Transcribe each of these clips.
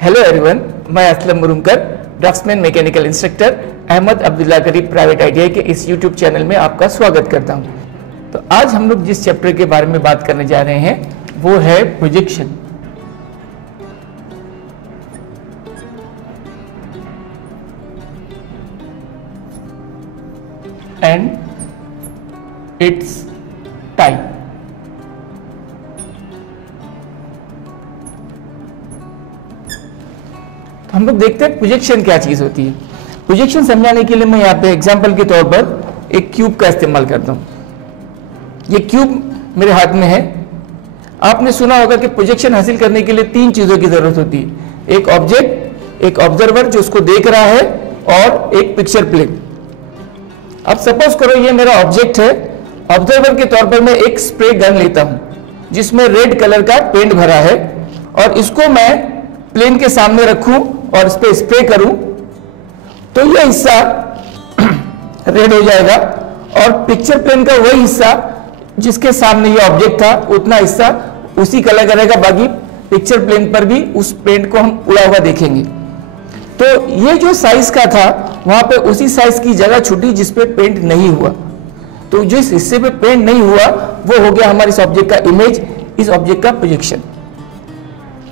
Hello everyone, मैं Aslam Murumkar, draftsman mechanical instructor Ahmad Abdullah करीब private ITI के इस यूट्यूब चैनल में आपका स्वागत करता हूं। तो आज हम लोग जिस चैप्टर के बारे में बात करने जा रहे हैं वो है प्रोजेक्शन। And it's type. हम लोग देखते हैं प्रोजेक्शन क्या चीज होती है। प्रोजेक्शन समझाने के लिए मैं यहाँ पे एग्जांपल के तौर पर एक क्यूब का इस्तेमाल करता हूँ। ये क्यूब मेरे हाथ में है। आपने सुना होगा कि प्रोजेक्शन हासिल करने के लिए तीन चीजों की जरूरत होती है, एक ऑब्जेक्ट, एक ऑब्जर्वर जो उसको देख रहा है, और एक पिक्चर प्लेन। अब सपोज करो ये मेरा ऑब्जेक्ट है। ऑब्जर्वर के तौर पर मैं एक स्प्रे गन लेता हूं जिसमें रेड कलर का पेंट भरा है, और इसको मैं प्लेन के सामने रखूं और इस पे स्प्रे करूं तो यह हिस्सा रेड हो जाएगा, और पिक्चर प्लेन का वही हिस्सा जिसके सामने ये ऑब्जेक्ट था उतना हिस्सा उसी कलर का रहेगा। बाकी पिक्चर प्लेन पर भी उस पेंट को हम उड़ा हुआ देखेंगे। तो ये जो साइज का था वहां पे उसी साइज की जगह छूटी जिस पे पेंट नहीं हुआ। तो जिस हिस्से पे पेंट नहीं हुआ वो हो गया हमारे इस ऑब्जेक्ट का इमेज, इस ऑब्जेक्ट का प्रोजेक्शन।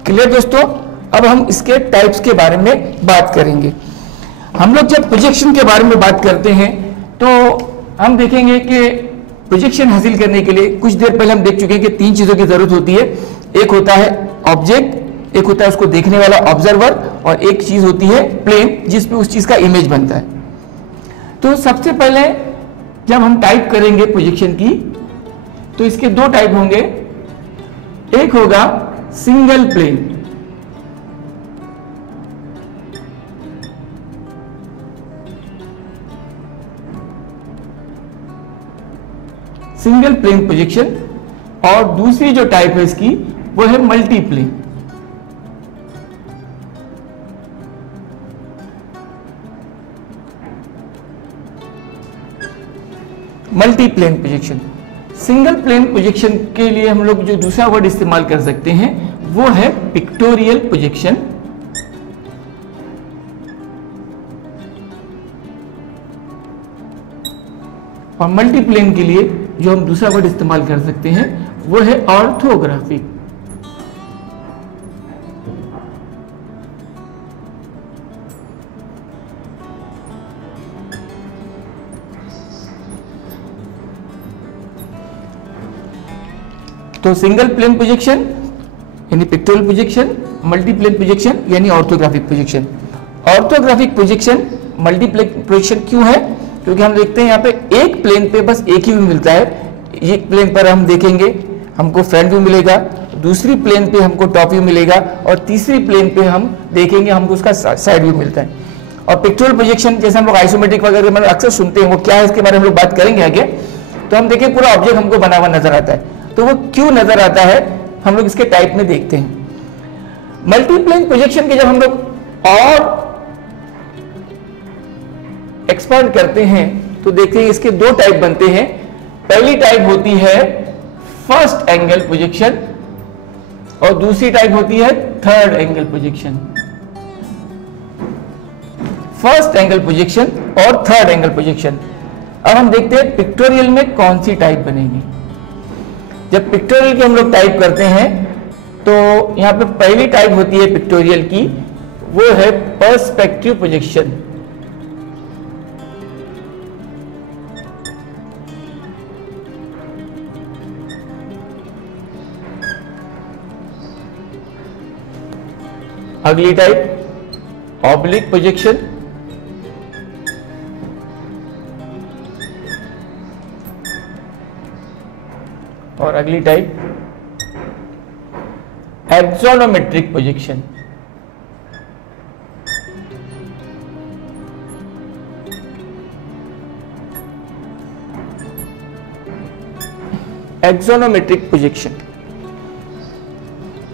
क्लियर दोस्तों? अब हम इसके टाइप्स के बारे में बात करेंगे। हम लोग जब प्रोजेक्शन के बारे में बात करते हैं तो हम देखेंगे कि प्रोजेक्शन हासिल करने के लिए कुछ देर पहले हम देख चुके हैं कि तीन चीजों की जरूरत होती है। एक होता है ऑब्जेक्ट, एक होता है उसको देखने वाला ऑब्जर्वर, और एक चीज होती है प्लेन जिस पे उस चीज का इमेज बनता है। तो सबसे पहले जब हम टाइप करेंगे प्रोजेक्शन की तो इसके दो टाइप होंगे। एक होगा single plane, single plane projection, और दूसरी जो टाइप है इसकी वो है multi plane. Multi plane projection. Single plane projection के लिए हम लोग जो दूसरा वर्ड इस्तेमाल कर सकते हैं वो है पिक्टोरियल प्रोजेक्शन। और मल्टी प्लेन के लिए जो हम दूसरा वर्ड इस्तेमाल कर सकते हैं वो है ऑर्थोग्राफिक। तो सिंगल प्लेन प्रोजेक्शन यानी pictorial projection, multi plane projection यानी orthographic projection. Orthographic projection multi plane projection क्यों है? क्योंकि हम देखते हैं यहाँ पे एक प्लेन पे बस एक ही व्यू मिलता है। एक प्लेन पर हम देखेंगे हमको फ्रंट व्यू मिलेगा, दूसरी प्लेन पे हमको टॉप व्यू मिलेगा, और तीसरी प्लेन पे हम देखेंगे हमको उसका साइड व्यू मिलता है। और पिक्टोरियल प्रोजेक्शन जैसे हम लोग आइसोमेट्रिक वगैरह में अक्सर सुनते हैं, वो क्या है इसके बारे में हम लोग बात करेंगे आगे। तो हम देखें पूरा ऑब्जेक्ट हमको बना हुआ नजर आता है। तो वो क्यों नजर आता है हम लोग इसके टाइप में देखते हैं। मल्टी प्लेन प्रोजेक्शन के जब हम लोग और एक्सपांड करते हैं तो देखते हैं इसके दो टाइप बनते हैं। पहली टाइप होती है फर्स्ट एंगल प्रोजेक्शन, और दूसरी टाइप होती है third angle projection. First angle projection और थर्ड एंगल प्रोजेक्शन। अब हम देखते हैं पिक्टोरियल में कौन सी टाइप बनेगी। जब पिक्टोरियल की हम लोग टाइप करते हैं तो यहां पे पहली टाइप होती है पिक्टोरियल की, वो है पर्सपेक्टिव प्रोजेक्शन। अगली टाइप ऑब्लिक प्रोजेक्शन, और अगली type axonometric projection. Axonometric projection,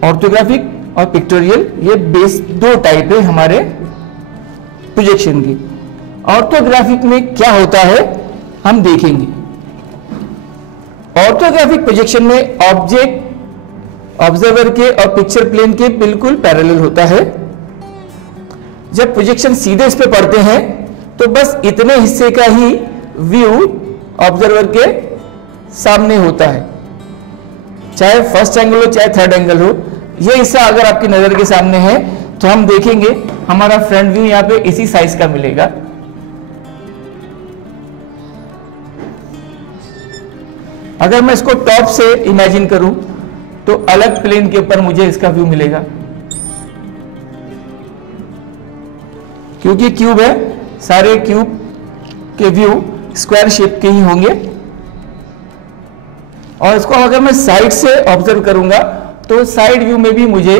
orthographic और पिक्टोरियल, ये बेस दो टाइप है हमारे प्रोजेक्शन की। ऑर्थोग्राफिक में क्या होता है हम देखेंगे। ऑर्थोग्राफिक प्रोजेक्शन में ऑब्जेक्ट ऑब्जर्वर के और पिक्चर प्लेन के बिल्कुल पैरेलल होता है, जब प्रोजेक्शन सीधे इस पे पड़ते हैं तो बस इतने हिस्से का ही व्यू ऑब्जर्वर के सामने होता है, चाहे फर्स्ट एंगल हो चाहे थर्ड एंगल हो। ये हिस्सा अगर आपकी नजर के सामने है तो हम देखेंगे हमारा फ्रंट व्यू यहां पे इसी साइज का मिलेगा। अगर मैं इसको टॉप से इमेजिन करूं तो अलग प्लेन के ऊपर मुझे इसका व्यू मिलेगा, क्योंकि क्यूब है, सारे क्यूब के व्यू स्क्वायर शेप के ही होंगे। और इसको अगर मैं साइड से ऑब्जर्व करूंगा तो साइड व्यू में भी मुझे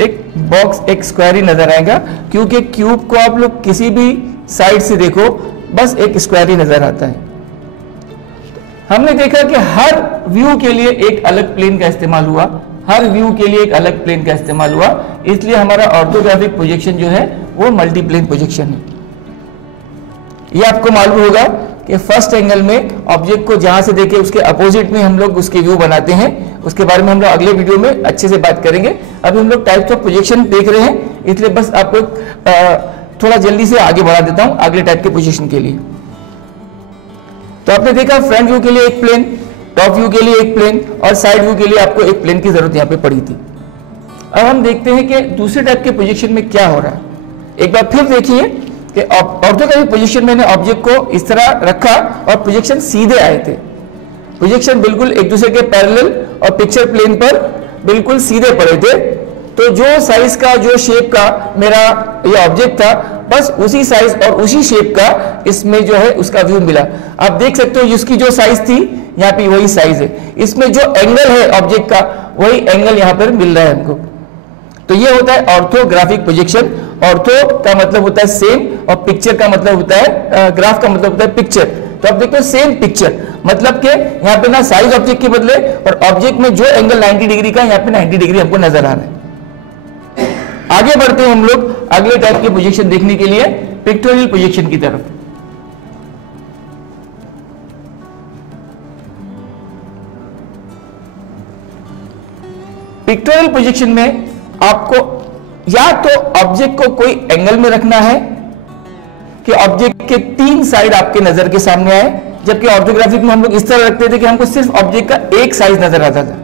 एक बॉक्स, एक स्क्वायर ही नजर आएगा, क्योंकि क्यूब को आप लोग किसी भी साइड से देखो बस एक स्क्वायर ही नजर आता है। हमने देखा कि हर व्यू के लिए एक अलग प्लेन का इस्तेमाल हुआ, हर व्यू के लिए एक अलग प्लेन का इस्तेमाल हुआ, इसलिए हमारा ऑर्थोग्राफिक प्रोजेक्शन जो है वो मल्टीप्लेन प्रोजेक्शन है। ये आपको मालूम होगा कि फर्स्ट एंगल में ऑब्जेक्ट को जहां से देखे उसके अपोजिट में हम लोग उसके व्यू बनाते हैं, उसके बारे में हम लोग अगले वीडियो में अच्छे से बात करेंगे। अभी हम लोग टाइप्स ऑफ प्रोजेक्शन देख रहे हैं, इसलिए बस आपको थोड़ा जल्दी से आगे बढ़ा देता हूं अगले टाइप के प्रोजेक्शन के लिए। तो आपने देखा फ्रंट व्यू के लिए एक प्लेन, टॉप व्यू के लिए एक प्लेन और साइड व्यू के लिए आपको एक प्लेन की जरूरत यहां पे पड़ी थी। अब हम देखते हैं कि दूसरे टाइप के प्रोजेक्शन में क्या हो रहा है। एक बार फिर देखिए कि ऑर्थोग्राफिक पोजीशन में ऑब्जेक्ट को इस तरह रखा और प्रोजेक्शन सीधे आए थे, प्रोजेक्शन बिल्कुल एक दूसरे के पैरेलल और पिक्चर प्लेन पर बिल्कुल सीधे पड़े थे। तो जो साइज का, जो शेप का मेरा ये ऑब्जेक्ट था, बस उसी साइज और उसी शेप का इसमें जो है उसका व्यू मिला। आप देख सकते हो इसकी जो साइज थी यहाँ पे वही साइज है, इसमें जो एंगल है ऑब्जेक्ट का वही एंगल यहाँ पर मिल रहा है हमको। तो ये होता है ऑर्थोग्राफिक प्रोजेक्शन। ऑर्थो का मतलब होता है सेम और पिक्चर का मतलब होता है, ग्राफ का मतलब होता है पिक्चर। तो आप देखो सेम पिक्चर मतलब के यहाँ पे ना साइज ऑब्जेक्ट के बदले और ऑब्जेक्ट में जो एंगल 90 डिग्री का यहाँ पे 90 डिग्री हमको नजर आ रहा है। आगे बढ़ते हैं हम लोग अगले टाइप के प्रोजेक्शन देखने के लिए पिक्टोरियल प्रोजेक्शन की तरफ। पिक्टोरियल प्रोजेक्शन में आपको या तो ऑब्जेक्ट को कोई एंगल में रखना है कि ऑब्जेक्ट के 3 साइड आपके नजर के सामने आए, जबकि ऑर्थोग्राफिक में हम लोग इस तरह रखते थे कि हमको सिर्फ ऑब्जेक्ट का एक साइज नजर आता था।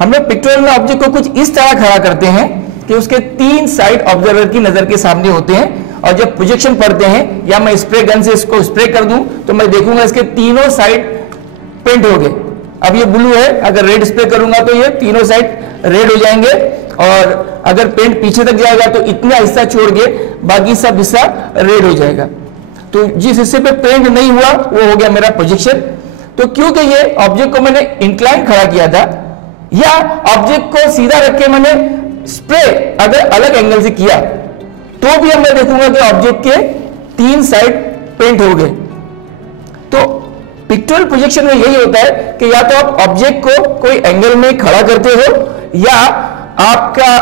हम लोग पिक्टोरियल में ऑब्जेक्ट को कुछ इस तरह खड़ा करते हैं कि उसके 3 साइड ऑब्जर्वर की नजर के सामने होते हैं, और जब प्रोजेक्शन पड़ते हैं या मैं स्प्रे गन से इसको स्प्रे कर दूं तो मैं देखूंगा इसके तीनों साइड पेंट हो गए। अब ये ब्लू है, अगर रेड स्प्रे करूंगा तो ये तीनों साइड रेड हो जाएंगे, और अगर पेंट पीछे तक जाएगा तो इतना हिस्सा छोड़ के बाकी सब हिस्सा रेड हो जाएगा। तो जिस हिस्से पे पेंट नहीं हुआ वो हो गया मेरा प्रोजेक्शन। तो क्योंकि ये ऑब्जेक्ट को मैंने इंक्लाइन खड़ा किया था या ऑब्जेक्ट को सीधा रख के मैंने स्प्रे अगर अलग एंगल से किया तो भी मैं देखूंगा कि ऑब्जेक्ट के 3 साइड पेंट हो गए। तो पिक्टोरियल प्रोजेक्शन में यही होता है कि या तो आप ऑब्जेक्ट को कोई एंगल में खड़ा करते हो या आपका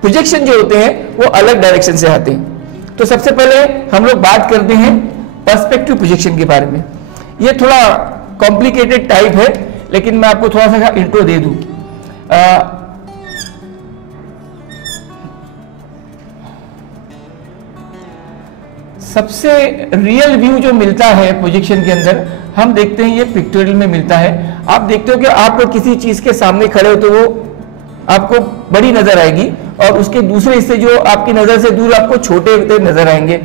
प्रोजेक्शन जो होते हैं वो अलग डायरेक्शन से आते हैं। तो सबसे पहले हम लोग बात करते हैं पर्सपेक्टिव प्रोजेक्शन के बारे में। ये थोड़ा कॉम्प्लिकेटेड टाइप है, लेकिन मैं आपको थोड़ा सा इंट्रो दे दूं। सबसे रियल व्यू जो मिलता है प्रोजेक्शन के अंदर हम देखते हैं ये पिक्टोरियल में मिलता है। आप देखते हो कि आप लोग किसी चीज के सामने खड़े हो तो वो आपको बड़ी नजर आएगी और उसके दूसरे हिस्से जो आपकी नजर से दूर आपको छोटे होते नजर आएंगे।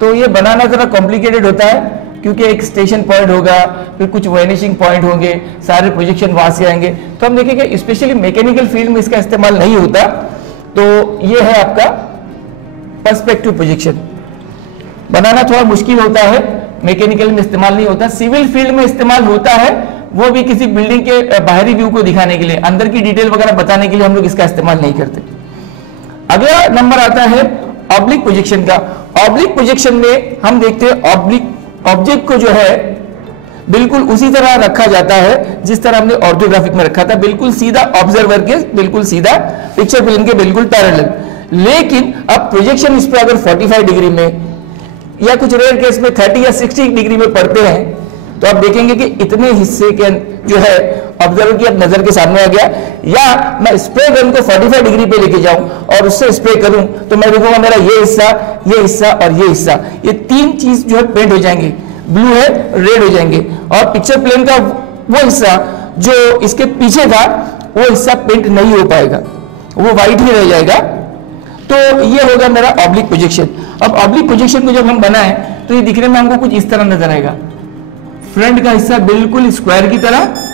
तो ये बनाना जरा कॉम्प्लिकेटेड होता है, क्योंकि एक स्टेशन पॉइंट होगा, फिर कुछ वैनिशिंग पॉइंट होंगे, सारे प्रोजेक्शन वहां से आएंगे। तो हम देखेंगे स्पेशली मैकेनिकल फील्ड में इसका इस्तेमाल नहीं होता। तो ये है आपका पर्सपेक्टिव प्रोजेक्शन। बनाना थोड़ा मुश्किल होता है, मैकेनिकल में इस्तेमाल नहीं होता। सिविल फील्ड में इस्तेमाल होता है, वो भी किसी बिल्डिंग के बाहरी व्यू को दिखाने के लिए, अंदर की डिटेल वगैरह बताने के लिए हम लोग इसका इस्तेमाल नहीं करते। अगला नंबर आता है ऑब्लिक प्रोजेक्शन का। ऑब्लिक प्रोजेक्शन में हम देखते हैं ऑब्जेक्ट को जो है बिल्कुल उसी तरह रखा जाता है जिस तरह हमने ऑर्थोग्राफिक में रखा था, बिल्कुल सीधा ऑब्जर्वर के बिल्कुल सीधा पिक्चर प्लेन के बिल्कुल पैरेलल। लेकिन अब प्रोजेक्शन इस पर अगर 45 डिग्री में या कुछ रेयर केस में 30 या 60 डिग्री में पड़ते हैं तो आप देखेंगे कि इतने हिस्से के जो है ऑब्जर्वर की अब नजर के सामने आ गया। या मैं स्प्रे गन को 45 डिग्री पे लेके जाऊं और उससे स्प्रे करूं तो मैं देखूंगा मेरा ये हिस्सा और ये हिस्सा, ये तीन चीज जो है पेंट हो जाएंगे, ब्लू है रेड हो जाएंगे। और पिक्चर प्लेन का वो हिस्सा जो इसके पीछे था वो हिस्सा पेंट नहीं हो पाएगा, वो व्हाइट ही रह जाएगा। तो ये होगा मेरा ऑब्लिक प्रोजेक्शन। अब ऑब्लिक प्रोजेक्शन को जब हम बनाएं तो ये दिखने में हमको कुछ इस तरह नजर आएगा, फ्रंट का हिस्सा बिल्कुल स्क्वायर की तरह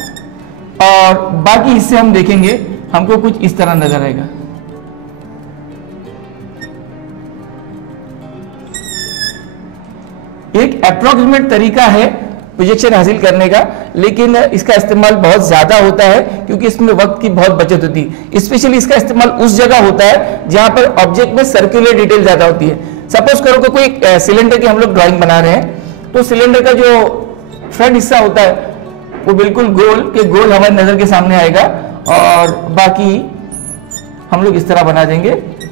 और बाकी हिस्से हम देखेंगे हमको कुछ इस तरह नजर आएगा। एक अप्रोक्सीमेट तरीका है प्रोजेक्शन हासिल करने का, लेकिन इसका इस्तेमाल बहुत ज्यादा होता है क्योंकि इसमें वक्त की बहुत बचत होती है। स्पेशली इसका इस्तेमाल उस जगह होता है जहां पर ऑब्जेक्ट में सर्कुलर डिटेल ज्यादा होती है। सपोज करो कि कोई सिलेंडर की हम लोग ड्राइंग बना रहे हैं, तो सिलेंडर का जो फ्रंट हिस्सा होता है वो बिल्कुल गोल हमारी नजर के सामने आएगा और बाकी हम लोग इस तरह बना देंगे,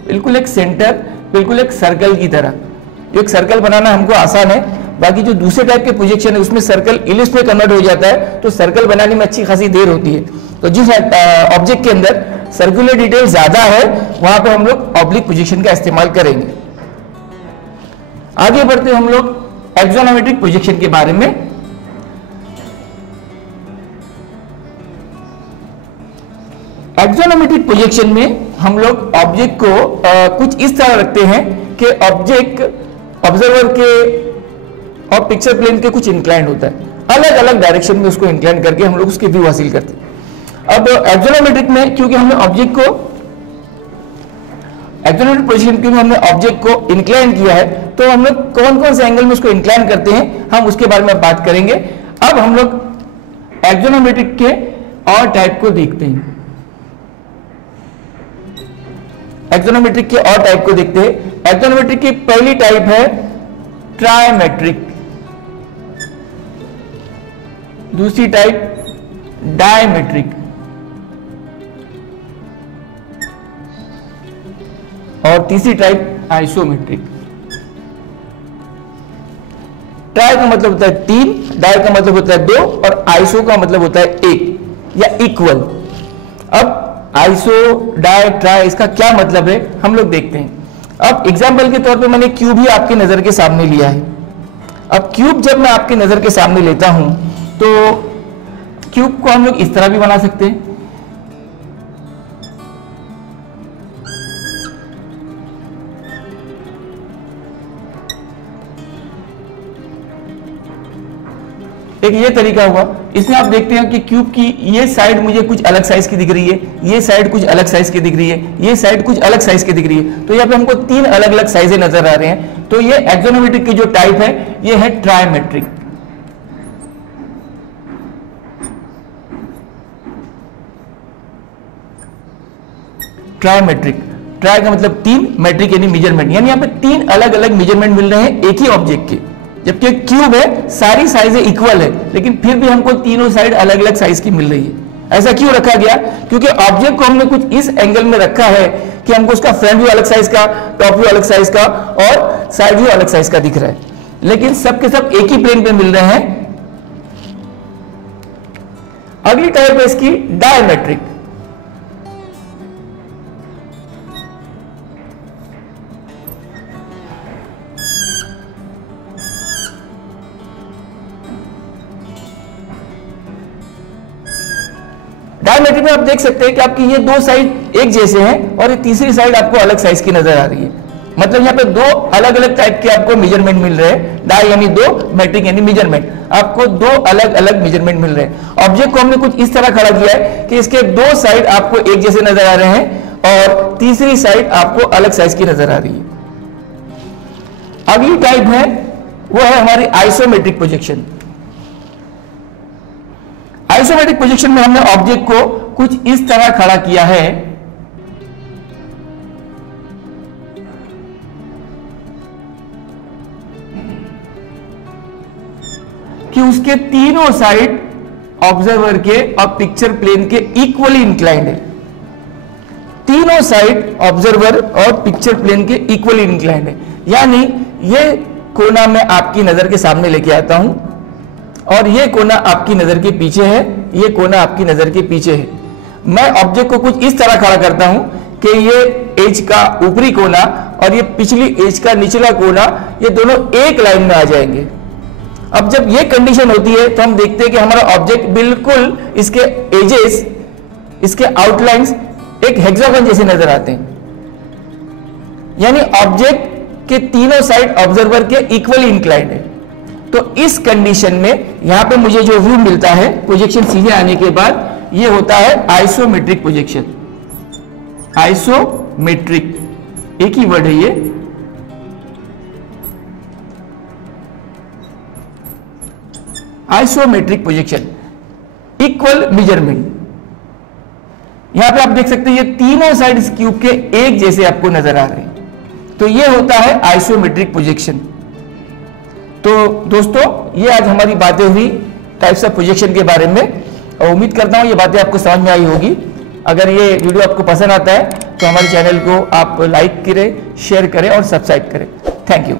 बिल्कुल एक सेंटर, बिल्कुल एक सर्कल की तरह। एक सर्कल बनाना हमको आसान है, बाकी जो दूसरे टाइप के प्रोजेक्शन है उसमें सर्कल इलिप्स में कन्वर्ट हो जाता है, तो सर्कल बनाने में अच्छी खासी देर होती है। तो जिस ऑब्जेक्ट के अंदर सर्कुलर डिटेल ज्यादा है वहां पर हम लोग ऑब्लिक प्रोजेक्शन का इस्तेमाल करेंगे। आगे बढ़ते हम लोग एक्सोनोमेट्रिक प्रोजेक्शन के बारे में। एक्सोनोमेट्रिक प्रोजेक्शन में हम लोग ऑब्जेक्ट को कुछ इस तरह रखते हैं कि ऑब्जेक्ट ऑब्जर्वर के और पिक्चर प्लेन के कुछ इंक्लाइंड होता है, अलग अलग डायरेक्शन में उसको इंक्लाइन करके हम लोग उसके व्यू हासिल करते हैं। अब एक्सोनोमेट्रिक में क्योंकि हमने ऑब्जेक्ट को एक्सोनोमेट्रिक पोजीशन क्योंकि हमने ऑब्जेक्ट को इंक्लाइन किया है, तो हम लोग कौन कौन से एंगल में उसको इंक्लाइन करते हैं हम उसके बारे में बात करेंगे। अब हम लोग एक्सोनोमेट्रिक के और टाइप को देखते हैं। एक्सोनोमेट्रिक के और टाइप को देखते हैं। एक्सोनोमेट्रिक की पहली टाइप है ट्रायमेट्रिक, दूसरी टाइप डायमेट्रिक और तीसरी टाइप आइसोमेट्रिक। ट्राई का मतलब होता है 3, डाई का मतलब होता है 2 और आइसो का मतलब होता है 1 या इक्वल। अब आइसो, डाई, ट्राई इसका क्या मतलब है हम लोग देखते हैं। अब एग्जाम्पल के तौर पे मैंने क्यूब ही आपके नजर के सामने लिया है। अब क्यूब जब मैं आपके नजर के सामने लेता हूं तो क्यूब को हम लोग इस तरह भी बना सकते हैं। एक ये तरीका हुआ, इसमें आप देखते हैं कि क्यूब की ये साइड मुझे कुछ अलग साइज की दिख रही है, ये साइड कुछ अलग साइज की दिख रही है, ये साइड कुछ अलग साइज की दिख रही है। तो यहाँ पे हमको 3 अलग अलग साइजें नजर आ रहे हैं। तो ये एक्सोनोमेट्रिक की जो टाइप है ये है ट्रायमेट्रिक। ट्रायमेट्रिक, ट्राई का मतलब 3, मेट्रिक यानी मेजरमेंट, यानी यहाँ पे 3 अलग अलग मेजरमेंट मिल रहे हैं एक ही ऑब्जेक्ट के। जबकि क्यूब है, सारी साइजें इक्वल है, लेकिन फिर भी हमको तीनों साइड अलग अलग साइज की मिल रही है। ऐसा क्यों रखा गया? क्योंकि ऑब्जेक्ट को हमने कुछ इस एंगल में रखा है कि हमको उसका फ्रंट व्यू अलग साइज का, टॉप व्यू अलग साइज का और साइड व्यू अलग साइज का दिख रहा है, लेकिन सब के सब एक ही प्लेन पे मिल रहे हैं। अगली टाइप है इसकी डायमेट्रिक। डायमेट्रिक में आप देख सकते हैं कि आपकी ये 2 साइड एक जैसे हैं और ये तीसरी साइड आपको अलग साइज की नजर आ रही है। मतलब यहाँ पे 2 अलग अलग टाइप के आपको मेजरमेंट मिल रहे हैं। डाई यानी 2, मैट्रिक यानी मेजरमेंट, आपको 2 अलग अलग मेजरमेंट मिल रहे हैं। ऑब्जेक्ट को हमने कुछ इस तरह खड़ा किया है कि इसके 2 साइड आपको एक जैसे नजर आ रहे हैं और तीसरी साइड आपको अलग साइज की नजर आ रही है। अगली टाइप है वो है हमारी आइसोमेट्रिक प्रोजेक्शन। आइसोमेट्रिक प्रोजेक्शन में हमने ऑब्जेक्ट को कुछ इस तरह खड़ा किया है कि उसके तीनों साइड ऑब्जर्वर के और पिक्चर प्लेन के इक्वली इंक्लाइंड है। तीनों साइड ऑब्जर्वर और पिक्चर प्लेन के इक्वली इंक्लाइंड है, यानी ये कोना मैं आपकी नजर के सामने लेके आता हूं और ये कोना आपकी नजर के पीछे है, ये कोना आपकी नजर के पीछे है। मैं ऑब्जेक्ट को कुछ इस तरह खड़ा करता हूं कि ये एज का ऊपरी कोना और ये पिछली एज का निचला कोना, ये दोनों एक लाइन में आ जाएंगे। अब जब ये कंडीशन होती है तो हम देखते हैं कि हमारा ऑब्जेक्ट बिल्कुल इसके एजेस, इसके आउटलाइंस एक हेक्सागन जैसे नजर आते हैं, यानी ऑब्जेक्ट के तीनों साइड ऑब्जर्वर के इक्वली इंक्लाइंड है। तो इस कंडीशन में यहां पे मुझे जो व्यू मिलता है प्रोजेक्शन सीधे आने के बाद, ये होता है आइसोमेट्रिक प्रोजेक्शन। आइसोमेट्रिक एक ही वर्ड है ये। Isometric projection, equal measurement. यहां पे आप देख सकते हैं ये तीनों साइड इस क्यूब के एक जैसे आपको नजर आ रहे हैं, तो ये होता है आइसोमेट्रिक प्रोजेक्शन। तो दोस्तों, ये आज हमारी बातें हुई टाइप्स ऑफ प्रोजेक्शन के बारे में, और उम्मीद करता हूं ये बातें आपको समझ में आई होगी। अगर ये वीडियो आपको पसंद आता है तो हमारे चैनल को आप लाइक करें, शेयर करें और सब्सक्राइब करें। Thank you.